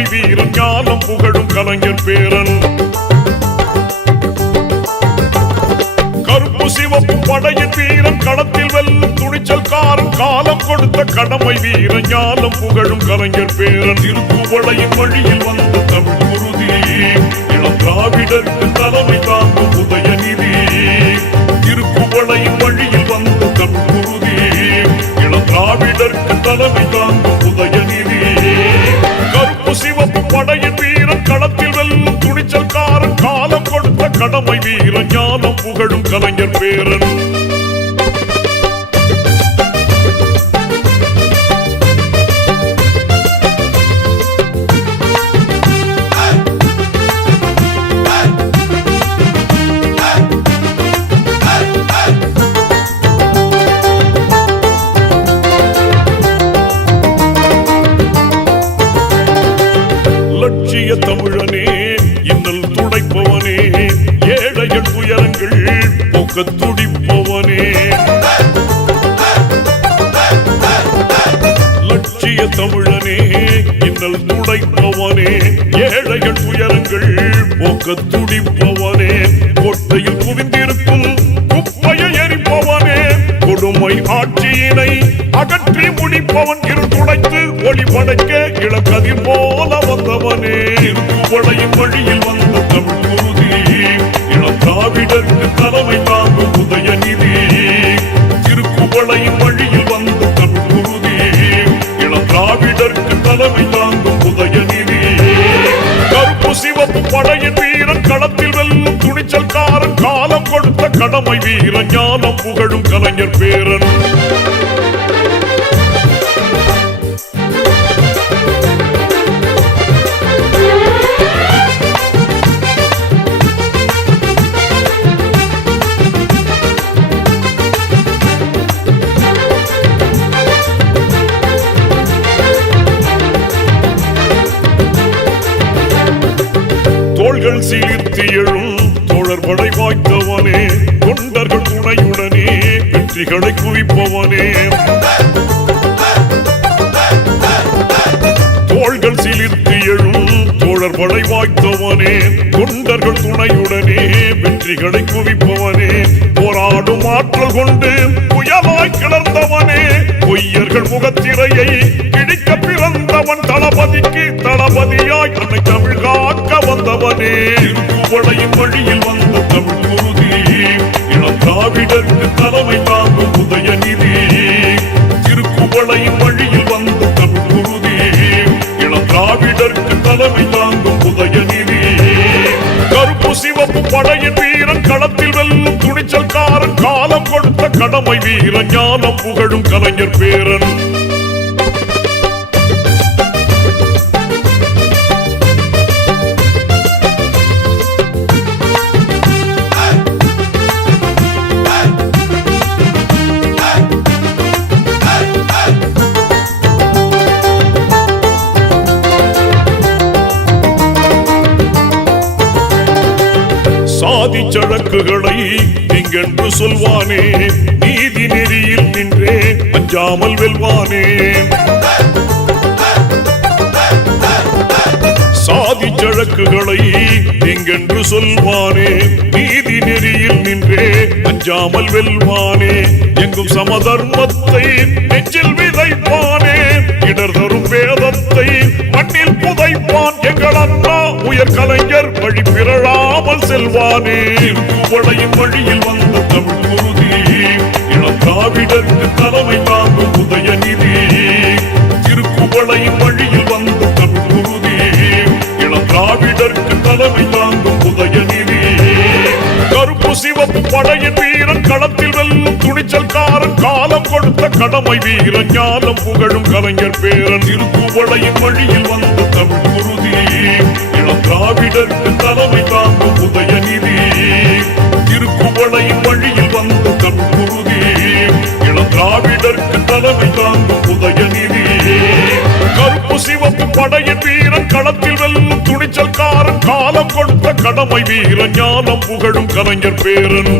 கடமை வீரன் ஞானம் புகழும் கலைஞர் பேரன். கருப்பு சிவப்பு படையின் வீரன் களத்தில் வெல்லும் துணிச்சல்காரன் காலம் கொடுத்த கடமை வீரன் ஞானம் புகழும் கலைஞர் பேரன். திருக்குவளையின் வழியில் வந்த தமிழ் குருதி இளம் திராவிடருக்கு தலைமை தாங்கும் உதயநிதி. திருக்குவளையின் வழியில் வந்த தமிழ் குருதி இளம் திராவிடருக்கு தலைமை தாங்கும் உதயநிதி. கருப்பு சிவப்பு படையின் வீரன் களத்தில் வெல்லும் துணிச்சல்காரன் காலம் கொடுத்த கடமை வீரன் ஞானம் புகழும் கலைஞர் பேரன். லட்சிய தமிழனே இன்னல் துடைப்பவனே ஏழைகள் துயரங்கள் போக்க துடிப்பவனே. லட்சிய தமிழனே இன்னல் துடைப்பவனே ஏழைகள் துயரங்கள் போக்க துடிப்பவனே. கோட்டையில் குவிந்திருக்கும் குப்பையை எரிப்பவனே கொடுமை ஆட்சியினை அகற்றி முடிப்பவன். இருள் துடைத்து ஒளி படைக்க இளக்கதிர் போல வந்தவனே. திருக்குவளையின் வழியில் வந்த தமிழ் குருதி இளம் திராவிடருக்கு தலைமை தாங்கும் உதயநிதி. திருக்குவளையின் வழியில் வந்த தமிழ் குருதி இளம் திராவிடருக்கு தலைமை தாங்கும் உதயநிதி. கருப்பு சிவப்பு படையின் வீரன் களத்தில் வெல்லும் துணிச்சல்காரன் காலம் கொடுத்த கடமை வீரன் ஞானம் புகழும் கலைஞர் பேரன். தோள்கள் சீர்த்தி எழும் தோழர் படை வாய்த்தவனே தொண்டர்கள் துணையுடனே வெற்றிகளை குவிப்பவனே. தோள்கள் சீர்த்தி எழும் தோழர் படை வாய்த்தவனே தொண்டர்கள் துணையுடனே வெற்றிகளை குவிப்பவனே. போராடும் ஆற்றல் கொண்டு புயலாய் கிளர்ந்தவனே பொய்யர்கள் முகத்திரையை கிழிக்க பிறந்தவன். தளபதிக்கு தளபதியாய் தன்னை தமிழ் காக்க வந்தவனே. திருக்குவளையின் வழியில் வந்த தமிழ் குருதி இளம் திராவிடருக்கு தலைமை தாங்கும் உதயநிதி. திருக்குவளையின் வழியில் வந்த தமிழ் குருதி இளம் திராவிடருக்கு தலைமை தாங்கும் உதயநிதி. கருப்பு சிவப்பு படையின் வீரன் களத்தில் வெல்லும் துணிச்சல்காரன் காலம் கொடுத்த கடமை வீரன் ஞானம் புகழும் கலைஞர் பேரன். சாதி சழக்குகளை நீங்கென்று சொல்வானே நீதி நெறியில் நின்றே அஞ்சாமல் வெல்வானே. சாதி சழக்குகளை நீங்கென்று சொல்வானே நீதி நெறியில் நின்றே அஞ்சாமல் வெல்வானே. எங்கும் சமதர்மத்தை நெஞ்சில் விதைப்பானே இடர் தரும் வேதத்தை மண்ணில் புதைப்பான். எங்கள் அண்ணா உயர் கலைஞர் வழி பிறழாமல் செல்வானே. திருக்குவளையின் வழியில் வந்த தமிழ் குருதி இளம் திராவிடருக்கு தலைமை தாங்கும் உதயநிதி. திருக்குவளையின் வழியில் வந்த தமிழ் குருதி இளம் திராவிடருக்கு தலைமை தாங்கும் உதயநிதி. கருப்பு சிவப்பு படையின் வீரன் களத்தில் வெல்லும் துணிச்சல்காரன் காலம் கொடுத்த கடமை வீரன் ஞானம் புகழும் கலைஞர் பேரன். திருக்குவளையின் வழியில் வந்த தமிழ் குருதி இளம் திராவிடருக்கு தலைமை தாங்கும் உதயநிதி. திருக்குவளையின் வழியில் வந்த தமிழ் குருதி இளம் திராவிடருக்கு தலைமை தாங்கும் உதயநிதி. கருப்பு சிவப்பு படையின் வீரன் களத்தில் வெல்லும் துணிச்சல்காரன் காலம் கொடுத்த கடமை வீரன் ஞானம் புகழும் கலைஞர் பேரன்.